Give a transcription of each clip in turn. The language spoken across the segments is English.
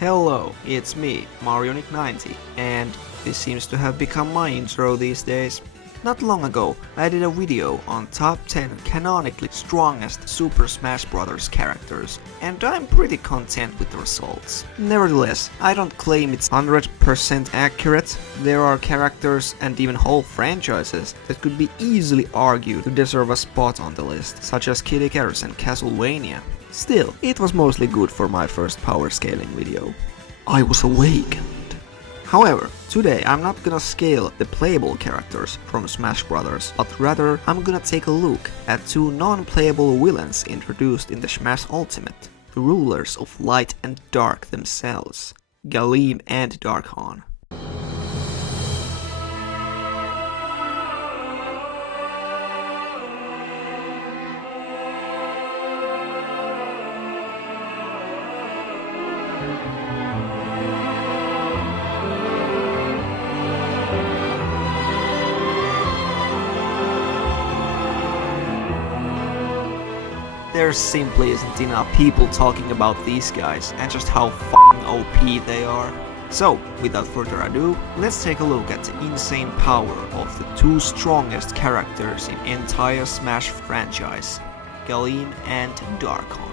Hello, it's me, Marionic90, and this seems to have become my intro these days. Not long ago, I did a video on top 10 canonically strongest Super Smash Bros. Characters, and I'm pretty content with the results. Nevertheless, I don't claim it's 100% accurate. There are characters and even whole franchises that could be easily argued to deserve a spot on the list, such as Kid Icarus and Castlevania. Still, it was mostly good for my first power scaling video. I was awakened. However, today I'm not gonna scale the playable characters from Smash Bros, but rather I'm gonna take a look at two non-playable villains introduced in the Smash Ultimate, the rulers of light and dark themselves, Galeem and Dharkon. There simply isn't enough people talking about these guys and just how f***ing OP they are. So, without further ado, let's take a look at the insane power of the two strongest characters in entire Smash franchise, Galeem and Dharkon.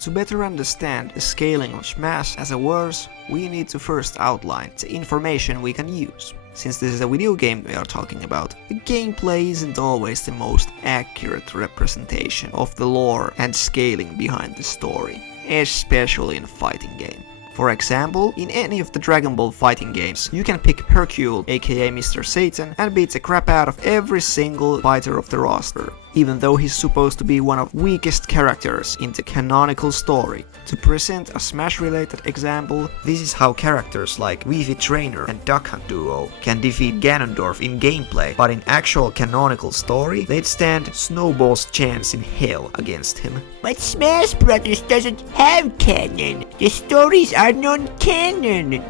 To better understand the scaling of Smash as a verse, we need to first outline the information we can use. Since this is a video game we are talking about, the gameplay isn't always the most accurate representation of the lore and scaling behind the story, especially in a fighting game. For example, in any of the Dragon Ball fighting games, you can pick Hercule, aka Mr. Satan, and beat the crap out of every single fighter of the roster, even though he's supposed to be one of the weakest characters in the canonical story. To present a Smash-related example, this is how characters like Wii Trainer and Duck Hunt Duo can defeat Ganondorf in gameplay, but in actual canonical story, they'd stand snowball's chance in hell against him. But Smash Bros. Doesn't have canon. The stories are non-canon.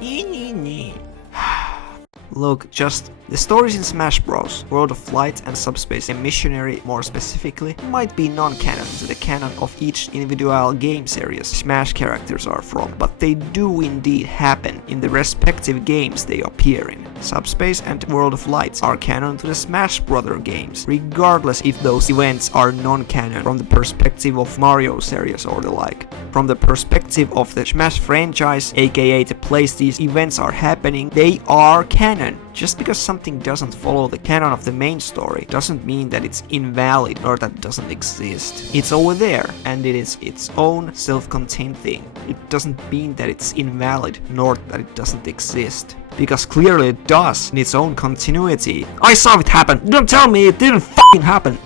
Look, just the stories in Smash Bros, World of Light and Subspace Missionary more specifically, might be non-canon to the canon of each individual game series Smash characters are from, but they do indeed happen in the respective games they appear in. Subspace and World of Light are canon to the Smash Bros. Games, regardless if those events are non-canon from the perspective of Mario series or the like. From the perspective of the Smash franchise, aka the place these events are happening, they are canon. Just because something doesn't follow the canon of the main story doesn't mean that it's invalid or that it doesn't exist. It's over there, and it is its own self-contained thing. It doesn't mean that it's invalid, nor that it doesn't exist. Because clearly it does, in its own continuity. I saw it happen! Don't tell me it didn't f***ing happen!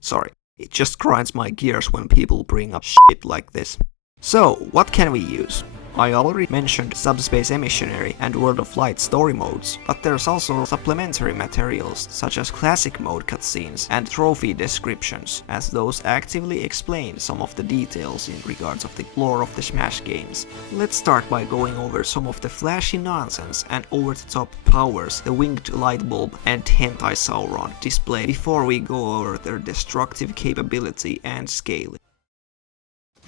Sorry, it just grinds my gears when people bring up shit like this. So, what can we use? I already mentioned Subspace Missionary and World of Light story modes, but there's also supplementary materials such as classic mode cutscenes and trophy descriptions, as those actively explain some of the details in regards of the lore of the Smash games. Let's start by going over some of the flashy nonsense and over-the-top powers the winged light bulb and hentai Sauron display before we go over their destructive capability and scaling.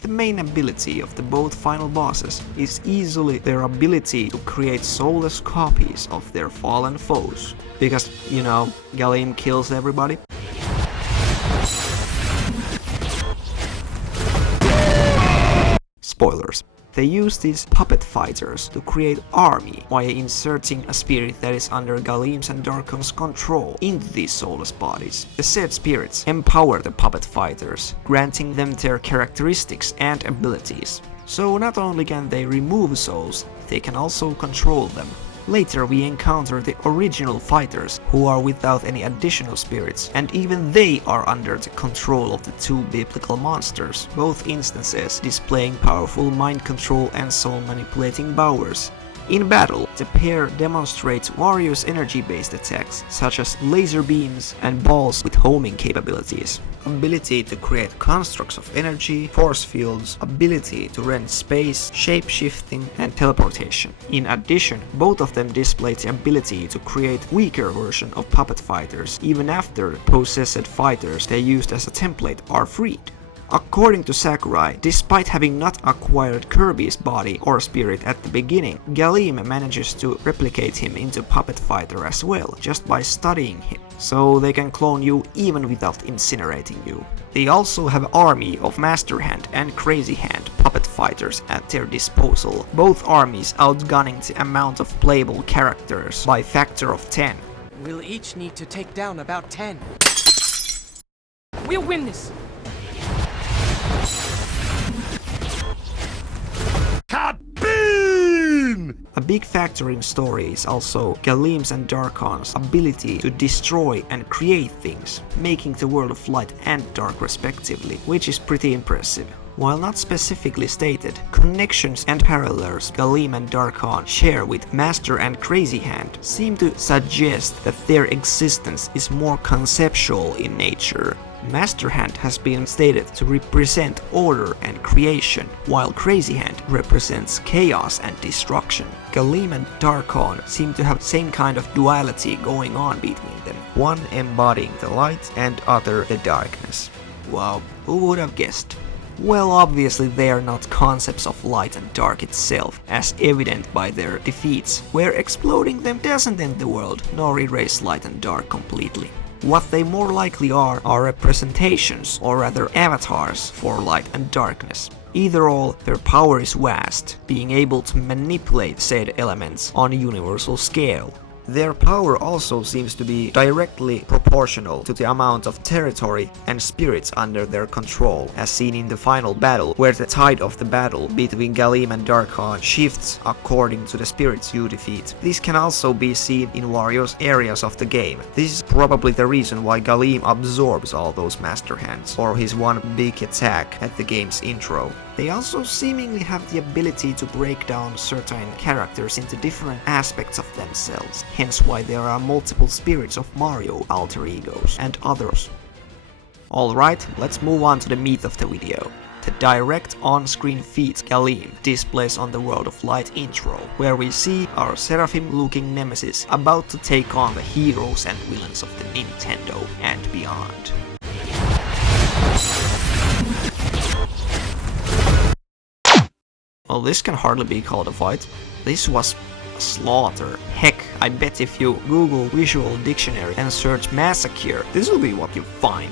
The main ability of the both final bosses is easily their ability to create soulless copies of their fallen foes. Because, you know, Galeem kills everybody. Spoilers. They use these puppet fighters to create army via inserting a spirit that is under Galeem's and Dharkon's control into these soulless bodies. The said spirits empower the puppet fighters, granting them their characteristics and abilities. So not only can they remove souls, they can also control them. Later we encounter the original fighters, who are without any additional spirits, and even they are under the control of the two biblical monsters, both instances displaying powerful mind control and soul manipulating powers. In battle, the pair demonstrates various energy-based attacks, such as laser beams and balls with homing capabilities, ability to create constructs of energy, force fields, ability to rend space, shape-shifting, and teleportation. In addition, both of them display the ability to create weaker version of puppet fighters even after possessed fighters they used as a template are freed. According to Sakurai, despite having not acquired Kirby's body or spirit at the beginning, Galeem manages to replicate him into Puppet Fighter as well, just by studying him, so they can clone you even without incinerating you. They also have an army of Master Hand and Crazy Hand Puppet Fighters at their disposal, both armies outgunning the amount of playable characters by factor of 10. We'll each need to take down about 10. We'll win this! A big factor in story is also Galeem's and Dharkon's ability to destroy and create things, making the world of light and dark respectively, which is pretty impressive. While not specifically stated, connections and parallels Galeem and Dharkon share with Master and Crazy Hand seem to suggest that their existence is more conceptual in nature. Master Hand has been stated to represent order and creation, while Crazy Hand represents chaos and destruction. Galeem and Dharkon seem to have the same kind of duality going on between them, one embodying the light and other the darkness. Wow, who would have guessed? Well, obviously they are not concepts of light and dark itself, as evident by their defeats, where exploding them doesn't end the world, nor erase light and dark completely. What they more likely are representations, or rather avatars, for light and darkness. Either or, their power is vast, being able to manipulate said elements on a universal scale. Their power also seems to be directly proportional to the amount of territory and spirits under their control, as seen in the final battle, where the tide of the battle between Galeem and Dharkon shifts according to the spirits you defeat. This can also be seen in various areas of the game. This is probably the reason why Galeem absorbs all those Master Hands, or his one big attack at the game's intro. They also seemingly have the ability to break down certain characters into different aspects of themselves, hence why there are multiple spirits of Mario alter egos and others. Alright, let's move on to the meat of the video. The direct on-screen feat Galeem displays on the World of Light intro, where we see our seraphim-looking nemesis about to take on the heroes and villains of the Nintendo and beyond. Well, this can hardly be called a fight. This was a slaughter. Heck, I bet if you Google Visual Dictionary and search massacre, this will be what you find.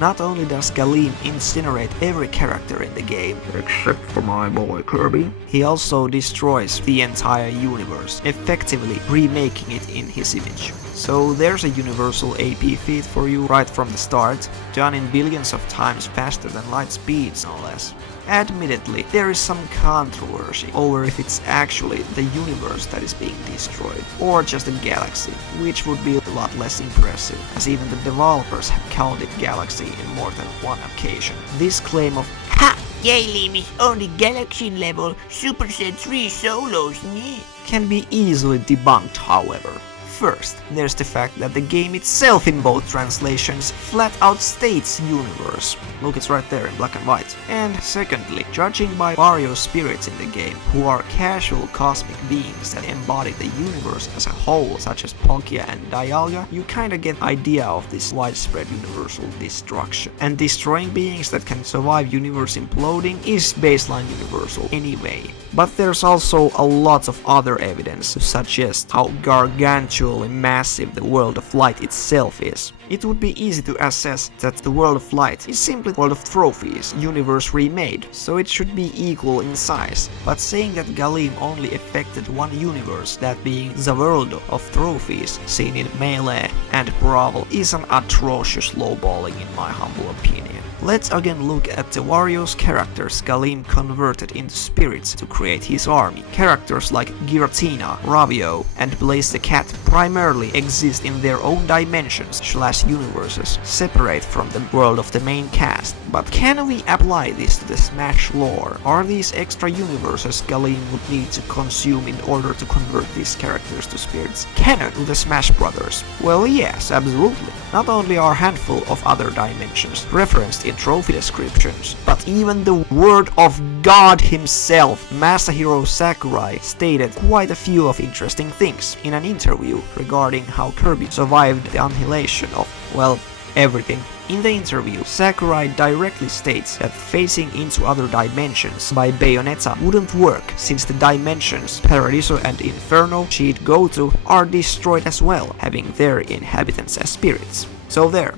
Not only does Galeem incinerate every character in the game, except for my boy Kirby, he also destroys the entire universe, effectively remaking it in his image. So there's a universal AP feat for you right from the start, done in billions of times faster than light speeds no less. Admittedly, there is some controversy over if it's actually the universe that is being destroyed, or just a galaxy, which would be a lot less impressive, as even the developers have called it galaxy in more than one occasion. This claim of Ha! Galeem is on the galaxy level, Super Set 3 solos, me. can be easily debunked, however. First, there's the fact that the game itself in both translations flat out states universe. Look, it's right there in black and white. And secondly, judging by various spirits in the game, who are casual cosmic beings that embody the universe as a whole, such as Palkia and Dialga, you kinda get idea of this widespread universal destruction. And destroying beings that can survive universe imploding is baseline universal anyway. But there's also a lot of other evidence to suggest how gargantually massive the World of Light itself is. It would be easy to assess that the World of Light is simply World of Trophies, universe remade, so it should be equal in size. But saying that Galeem only affected one universe, that being the World of Trophies, seen in Melee and Brawl, is an atrocious lowballing in my humble opinion. Let's again look at the Wario's characters Galeem converted into spirits to create his army. Characters like Giratina, Ravio, and Blaze the Cat primarily exist in their own dimensions/universes, separate from the world of the main cast. But can we apply this to the Smash lore? Are these extra universes Galeem would need to consume in order to convert these characters to spirits canon to the Smash Brothers? Well, yes, absolutely. Not only are a handful of other dimensions referenced in trophy descriptions, but even the word of God himself, Masahiro Sakurai, stated quite a few of interesting things in an interview regarding how Kirby survived the annihilation of, well, everything. In the interview, Sakurai directly states that phasing into other dimensions by Bayonetta wouldn't work, since the dimensions Paradiso and Inferno she'd go to are destroyed as well, having their inhabitants as spirits. So there.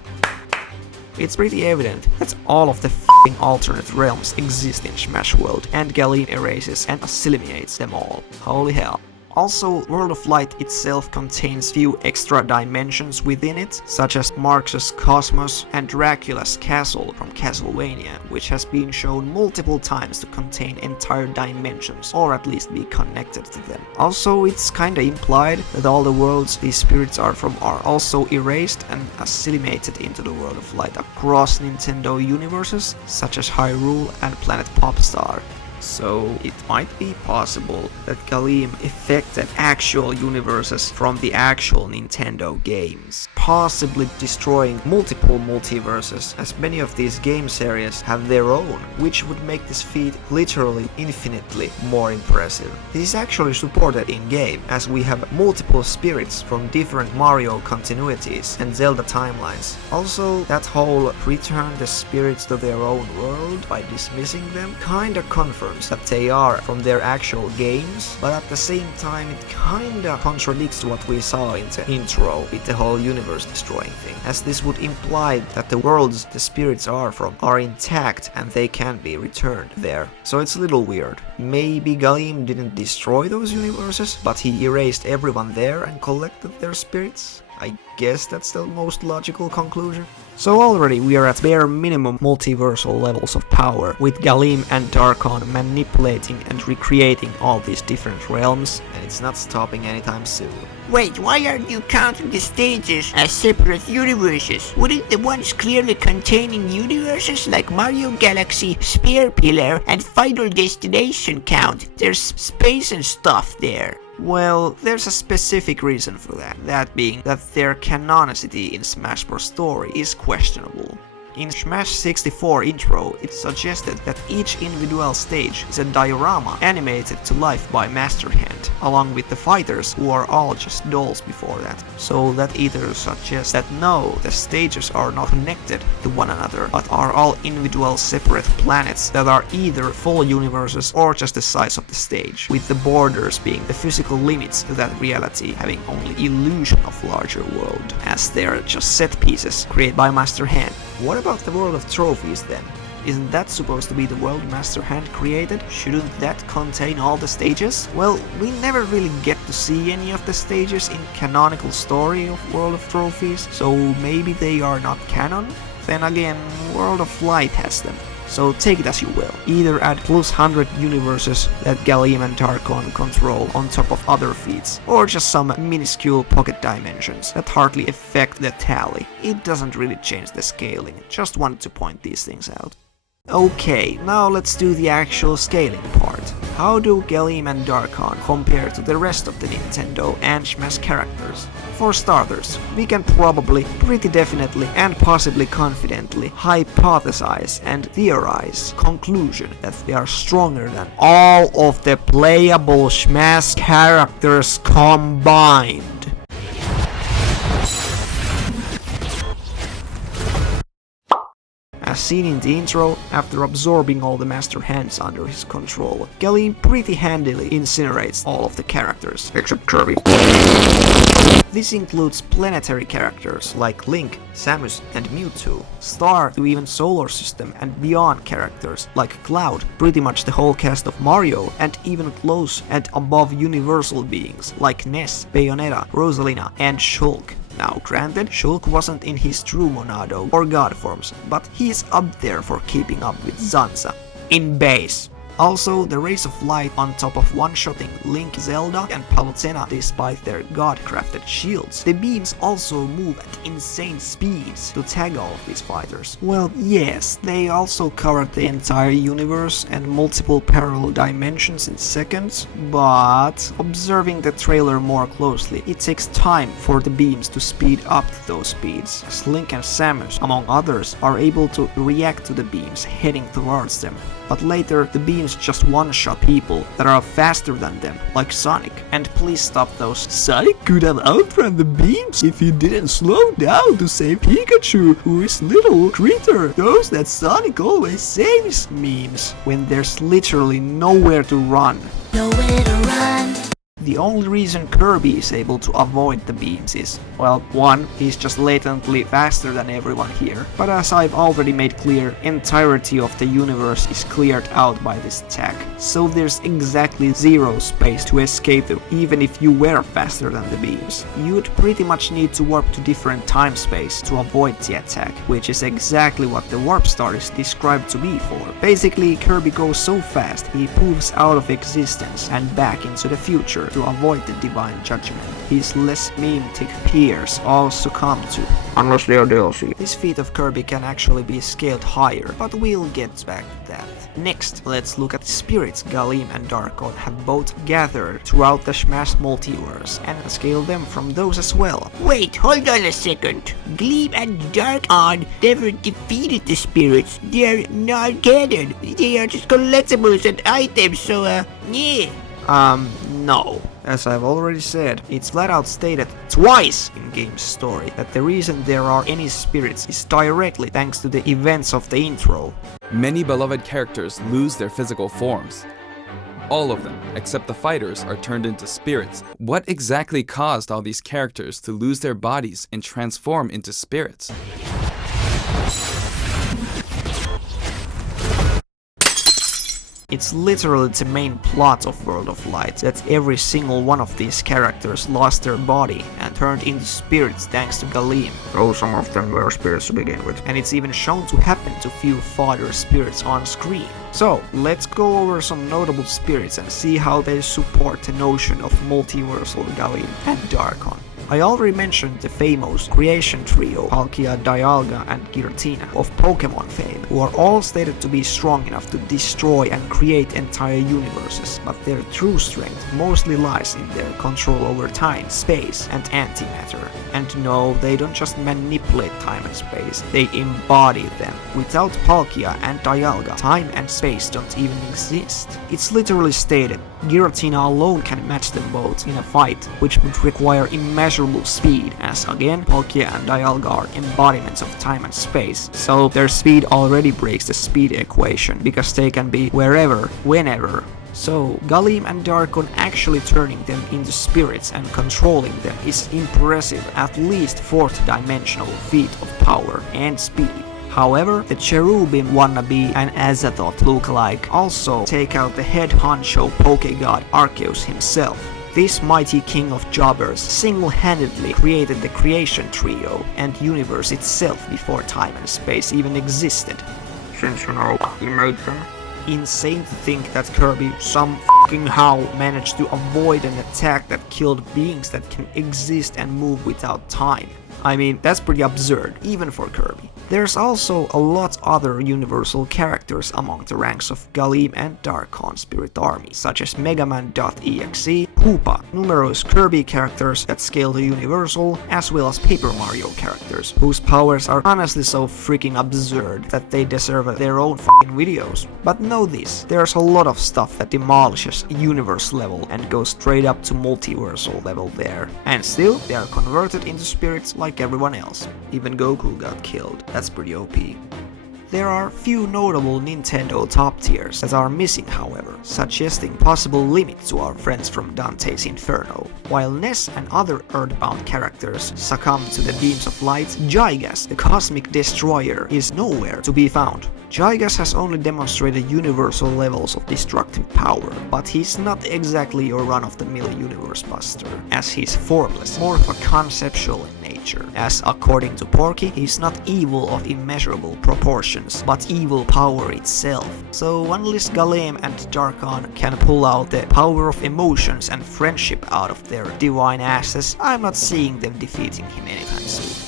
It's pretty evident that all of the f***ing alternate realms exist in Smash World, and Galeem erases and eliminates them all. Holy hell. Also, World of Light itself contains few extra dimensions within it, such as Marx's Cosmos and Dracula's Castle from Castlevania, which has been shown multiple times to contain entire dimensions, or at least be connected to them. Also, it's kinda implied that all the worlds these spirits are from are also erased and assimilated into the World of Light across Nintendo universes, such as Hyrule and Planet Popstar. So it might be possible that Galeem affected actual universes from the actual Nintendo games, possibly destroying multiple multiverses, as many of these game series have their own, which would make this feat literally infinitely more impressive. This is actually supported in-game, as we have multiple spirits from different Mario continuities and Zelda timelines. Also, that whole return the spirits to their own world by dismissing them kinda confirms that they are from their actual games, but at the same time it kinda contradicts what we saw in the intro with the whole universe destroying thing, as this would imply that the worlds the spirits are from are intact and they can be returned there. So it's a little weird. Maybe Galeem didn't destroy those universes, but he erased everyone there and collected their spirits? I guess that's the most logical conclusion. So already we are at bare minimum multiversal levels of power, with Galeem and Dharkon manipulating and recreating all these different realms, and it's not stopping anytime soon. Wait, why aren't you counting the stages as separate universes? Wouldn't the ones clearly containing universes like Mario Galaxy, Spear Pillar, and Final Destination count? There's space and stuff there. Well, there's a specific reason for that, that being that their canonicity in Smash Bros. Story is questionable. In Smash 64 intro, it suggested that each individual stage is a diorama animated to life by Master Hand, along with the fighters who are all just dolls before that. So that either suggests that no, the stages are not connected to one another, but are all individual separate planets that are either full universes or just the size of the stage, with the borders being the physical limits to that reality, having only illusion of larger world, as they're just set pieces created by Master Hand. What about the world of trophies then? Isn't that supposed to be the world Master Hand created? Shouldn't that contain all the stages? Well, we never really get to see any of the stages in canonical story of World of Trophies, so maybe they are not canon? Then again, World of Light has them. So take it as you will. Either add plus 100 universes that Galeem and Dharkon control on top of other feats, or just some minuscule pocket dimensions that hardly affect the tally. It doesn't really change the scaling, just wanted to point these things out. Okay, now let's do the actual scaling part. How do Galeem and Dharkon compare to the rest of the Nintendo and Smash characters? For starters, we can probably, pretty definitely and possibly confidently hypothesize and theorize conclusion that they are stronger than all of the playable Smash characters combined. As seen in the intro, after absorbing all the Master Hands under his control, Galeem pretty handily incinerates all of the characters, except Kirby. This includes planetary characters like Link, Samus and Mewtwo, Star to even Solar System and beyond characters like Cloud, pretty much the whole cast of Mario, and even close and above universal beings like Ness, Bayonetta, Rosalina and Shulk. Now granted, Shulk wasn't in his true Monado or god forms, but he's up there for keeping up with Zanza. In base. Also, the rays of light on top of one-shotting Link, Zelda and Palutena despite their god-crafted shields. The beams also move at insane speeds to tag all of these fighters. Well, yes, they also covered the entire universe and multiple parallel dimensions in seconds, but observing the trailer more closely, it takes time for the beams to speed up to those speeds, as Link and Samus, among others, are able to react to the beams heading towards them. But later, the beams just one-shot people that are faster than them, like Sonic. And please stop those "Sonic could have outrun the beams if he didn't slow down to save Pikachu, who is little creature, those that Sonic always saves" memes, when there's literally nowhere to run. Nowhere to run. The only reason Kirby is able to avoid the beams is, well, one, he's just latently faster than everyone here, but as I've already made clear, entirety of the universe is cleared out by this attack, so there's exactly zero space to escape them, even if you were faster than the beams. You'd pretty much need to warp to different time space to avoid the attack, which is exactly what the warp star is described to be for. Basically, Kirby goes so fast, he poofs out of existence and back into the future to avoid the divine judgment his less meme-tick peers all succumb to. Unless they are DLC. This feat of Kirby can actually be scaled higher, but we'll get back to that. Next, let's look at the spirits Galeem and Dharkon have both gathered throughout the Smash multiverse, and scale them from those as well. Wait, hold on a second. Gleam and Dharkon never defeated the spirits. They're not canon. They are just collectibles and items, so yeah. No. As I've already said, it's flat out stated twice in game's story that the reason there are any spirits is directly thanks to the events of the intro. Many beloved characters lose their physical forms. All of them, except the fighters, are turned into spirits. What exactly caused all these characters to lose their bodies and transform into spirits? It's literally the main plot of World of Light that every single one of these characters lost their body and turned into spirits thanks to Galeem. Though some of them were spirits to begin with. And it's even shown to happen to few fodder spirits on screen. So, let's go over some notable spirits and see how they support the notion of multiversal Galeem and Dharkon. I already mentioned the famous creation trio Palkia, Dialga and Giratina of Pokemon fame, who are all stated to be strong enough to destroy and create entire universes, but their true strength mostly lies in their control over time, space and antimatter. And no, they don't just manipulate time and space, they embody them. Without Palkia and Dialga, time and space don't even exist. It's literally stated, Giratina alone can match them both in a fight, which would require immeasurable speed, as again, Palkia and Dialga are embodiments of time and space, so their speed already breaks the speed equation, because they can be wherever, whenever. So, Galeem and Dharkon actually turning them into spirits and controlling them is impressive, at least 4th dimensional feat of power and speed. However, the Cherubim wannabe and Azathoth lookalike also take out the head honcho Pokegod Arceus himself. This mighty king of jobbers single-handedly created the creation trio and universe itself before time and space even existed. Since you know, he made them. Insane to think that Kirby somehow managed to avoid an attack that killed beings that can exist and move without time. I mean, that's pretty absurd, even for Kirby. There's also a lot other universal characters among the ranks of Galeem and Dharkon Spirit Army, such as Megaman.exe, Hoopa, numerous Kirby characters that scale to universal, as well as Paper Mario characters, whose powers are honestly so freaking absurd that they deserve their own fucking videos. But know this, there's a lot of stuff that demolishes universe level and goes straight up to multiversal level there. And still, they are converted into spirits like everyone else. Even Goku got killed. That's pretty OP. There are few notable Nintendo top tiers that are missing, however, suggesting possible limits to our friends from Dante's Inferno. While Ness and other Earthbound characters succumb to the beams of light, Gigas, the cosmic destroyer, is nowhere to be found. Gigas has only demonstrated universal levels of destructive power, but he's not exactly your run-of-the-mill universe buster, as he's formless, more of a conceptual in nature. nature, as according to Porky, he's not evil of immeasurable proportions, but evil power itself. So unless Galeem and Dharkon can pull out the power of emotions and friendship out of their divine asses, I'm not seeing them defeating him anytime soon.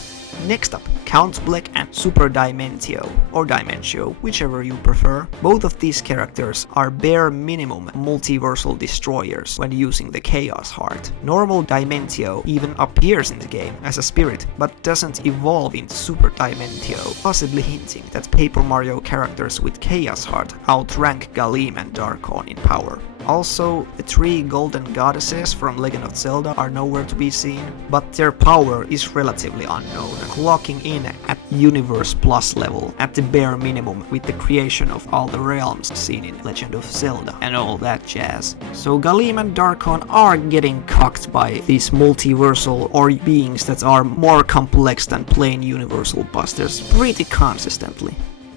Next up, Count Bleck and Super Dimentio, or Dimentio, whichever you prefer. Both of these characters are bare minimum multiversal destroyers when using the Chaos Heart. Normal Dimentio even appears in the game as a spirit, but doesn't evolve into Super Dimentio, possibly hinting that Paper Mario characters with Chaos Heart outrank Galeem and Dharkon in power. Also, the 3 golden goddesses from Legend of Zelda are nowhere to be seen, but their power is relatively unknown, clocking in at Universe Plus level at the bare minimum with the creation of all the realms seen in Legend of Zelda and all that jazz. So Galeem and Dharkon are getting cocked by these multiversal or beings that are more complex than plain universal busters pretty consistently.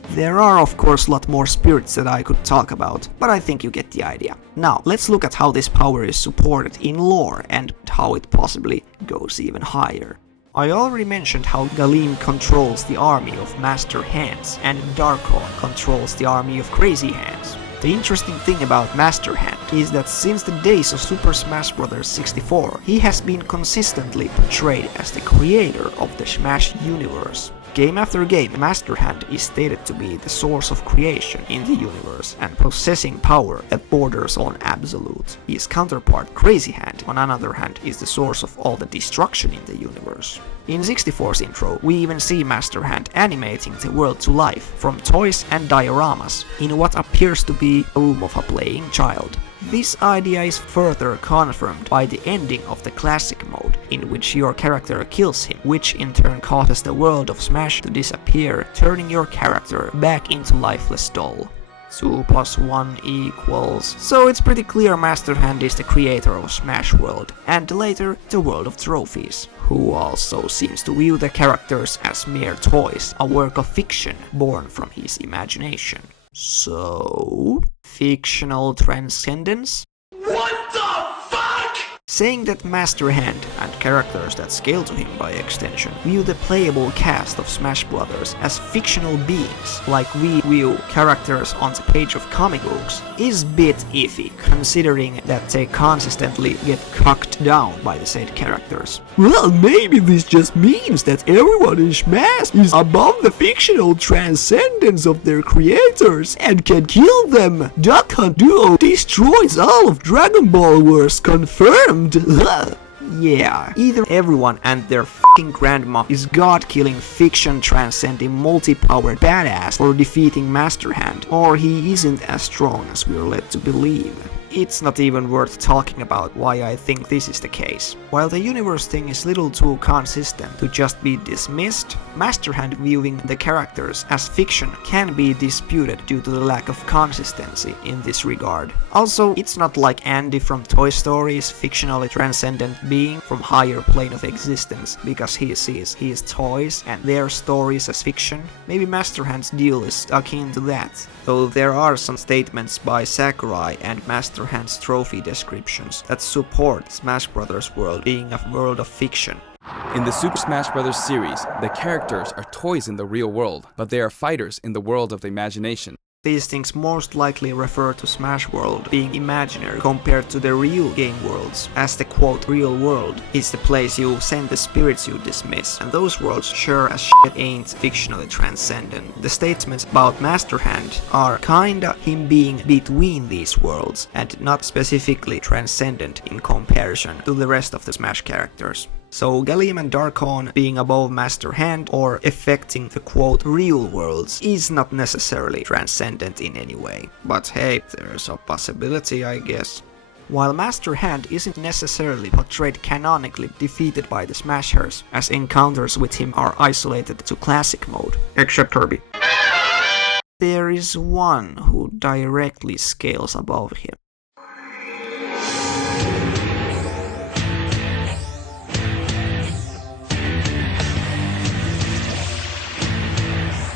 There are of course a lot more spirits that I could talk about, but I think you get the idea. Now, let's look at how this power is supported in lore and how it possibly goes even higher. I already mentioned how Galeem controls the army of Master Hands and Dharkon controls the army of Crazy Hands. The interesting thing about Master Hand is that since the days of Super Smash Bros. 64, he has been consistently portrayed as the creator of the Smash universe. Game after game, Master Hand is stated to be the source of creation in the universe and possessing power that borders on absolute. His counterpart, Crazy Hand, on another hand, is the source of all the destruction in the universe. In 64's intro, we even see Master Hand animating the world to life from toys and dioramas in what appears to be a room of a playing child. This idea is further confirmed by the ending of the classic mode, in which your character kills him, which in turn causes the world of Smash to disappear, turning your character back into lifeless doll. 2 + 1 =... So it's pretty clear Master Hand is the creator of Smash World, and later the World of Trophies, who also seems to view the characters as mere toys, a work of fiction born from his imagination. So, fictional transcendence? Saying that Master Hand, and characters that scale to him by extension, view the playable cast of Smash Bros. As fictional beings, like we view characters on the page of comic books, is bit iffy, considering that they consistently get cocked down by the said characters. Well, maybe this just means that everyone in Smash is above the fictional transcendence of their creators and can kill them. Duck Hunt Duo destroys all of Dragon Ball Wars, confirmed. Yeah, either everyone and their fucking grandma is god-killing fiction-transcending multi-powered badass for defeating Master Hand, or he isn't as strong as we're led to believe. It's not even worth talking about why I think this is the case. While the universe thing is little too consistent to just be dismissed, Master Hand viewing the characters as fiction can be disputed due to the lack of consistency in this regard. Also, it's not like Andy from Toy Story is fictionally transcendent being from higher plane of existence because he sees his toys and their stories as fiction. Maybe Master Hand's deal is akin to that, though there are some statements by Sakurai and Master Hand's trophy descriptions that support Smash Bros. World being a world of fiction. In the Super Smash Bros. Series, the characters are toys in the real world, but they are fighters in the world of the imagination. These things most likely refer to Smash World being imaginary compared to the real game worlds, as the quote real world is the place you send the spirits you dismiss, and those worlds sure as shit ain't fictionally transcendent. The statements about Master Hand are kinda him being between these worlds and not specifically transcendent in comparison to the rest of the Smash characters. So Galeem and Dharkon being above Master Hand or affecting the quote real worlds is not necessarily transcendent in any way. But hey, there's a possibility, I guess. While Master Hand isn't necessarily portrayed canonically defeated by the Smashers, as encounters with him are isolated to classic mode, except Kirby. There is one who directly scales above him.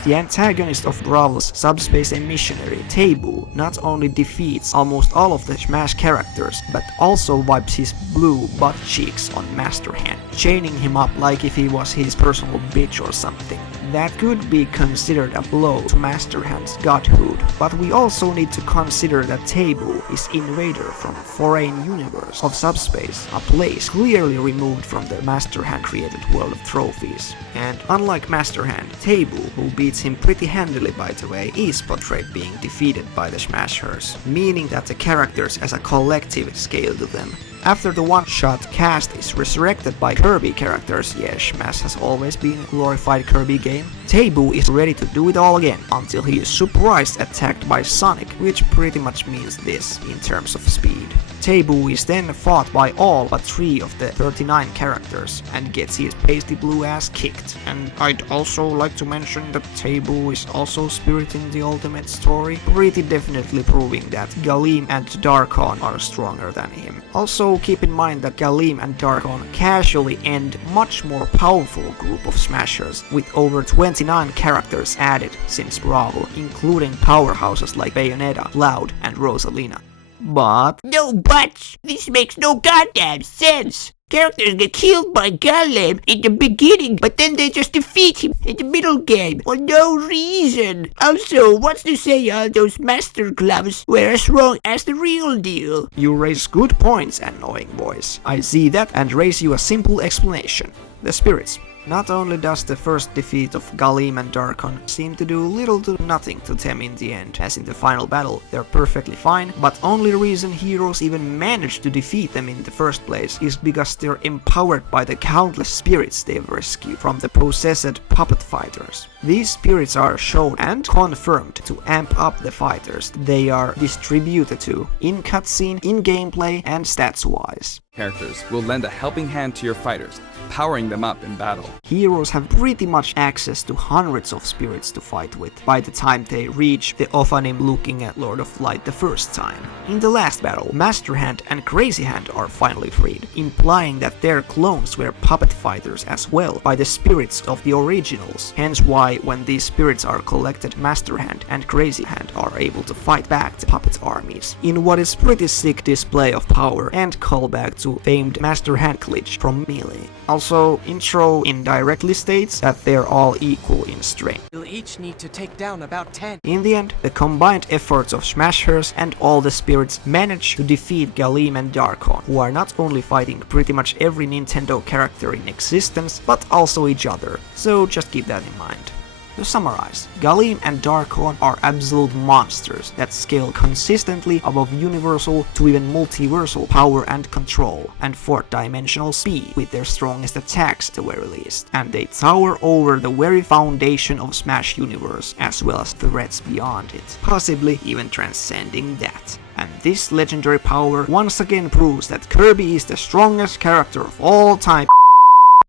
The antagonist of Brawl's subspace emissionary, Taboo, not only defeats almost all of the Smash characters, but also wipes his blue butt cheeks on Master Hand, chaining him up like if he was his personal bitch or something. That could be considered a blow to Master Hand's godhood, but we also need to consider that Taboo is invader from foreign universe of subspace, a place clearly removed from the Master Hand created world of trophies. And unlike Master Hand, Taboo, who beats him pretty handily by the way, is portrayed being defeated by the Smashers, meaning that the characters as a collective scale to them. After the one-shot cast is resurrected by Kirby characters, yes, Smash has always been a glorified Kirby game, Taboo is ready to do it all again, until he is surprised attacked by Sonic, which pretty much means this in terms of speed. Taboo is then fought by all but 3 of the 39 characters, and gets his pasty blue ass kicked. And I'd also like to mention that Taboo is also Spirit in the Ultimate Story, pretty definitely proving that Galeem and Dharkon are stronger than him. Also keep in mind that Galeem and Dharkon casually end much more powerful group of Smashers, with over 29 characters added since Brawl, including powerhouses like Bayonetta, Cloud, and Rosalina. But No buts! This makes no goddamn sense! Characters get killed by Galeem in the beginning, but then they just defeat him in the middle game for no reason. Also, what's to say all those master gloves were as wrong as the real deal? you raise good points, annoying boys. I see that and raise you a simple explanation. The spirits. Not only does the first defeat of Galeem and Dharkon seem to do little to nothing to them in the end, as in the final battle they're perfectly fine, but only reason heroes even manage to defeat them in the first place is because they're empowered by the countless spirits they've rescued from the possessed puppet fighters. These spirits are shown and confirmed to amp up the fighters they are distributed to, in cutscene, in gameplay, and stats-wise. Characters will lend a helping hand to your fighters, powering them up in battle. Heroes have pretty much access to hundreds of spirits to fight with by the time they reach the Ophanim looking at Lord of Light the first time. In the last battle, Master Hand and Crazy Hand are finally freed, implying that their clones were puppet fighters as well by the spirits of the originals, hence why when these spirits are collected, Master Hand and Crazy Hand are able to fight back the puppet armies, in what is pretty sick display of power and callback to famed Master Hand glitch from Melee. Also, intro indirectly states that they're all equal in strength. You'll each need to take down about 10. In the end, the combined efforts of Smashers and all the spirits manage to defeat Galeem and Dharkon, who are not only fighting pretty much every Nintendo character in existence, but also each other, so just keep that in mind. To summarize, Galeem and Dharkon are absolute monsters that scale consistently above universal to even multiversal power and control, and 4th dimensional speed with their strongest attacks at the very least, and they tower over the very foundation of Smash universe as well as threats beyond it, possibly even transcending that. And this legendary power once again proves that Kirby is the strongest character of all time.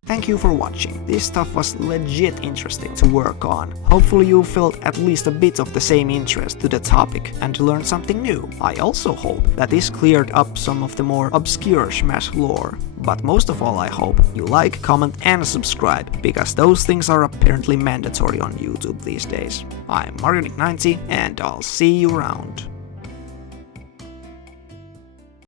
Thank you for watching. This stuff was legit interesting to work on. Hopefully you felt at least a bit of the same interest to the topic and learned something new. I also hope that this cleared up some of the more obscure Smash lore. But most of all I hope you like, comment and subscribe, because those things are apparently mandatory on YouTube these days. I'm MarioNick90 and I'll see you around.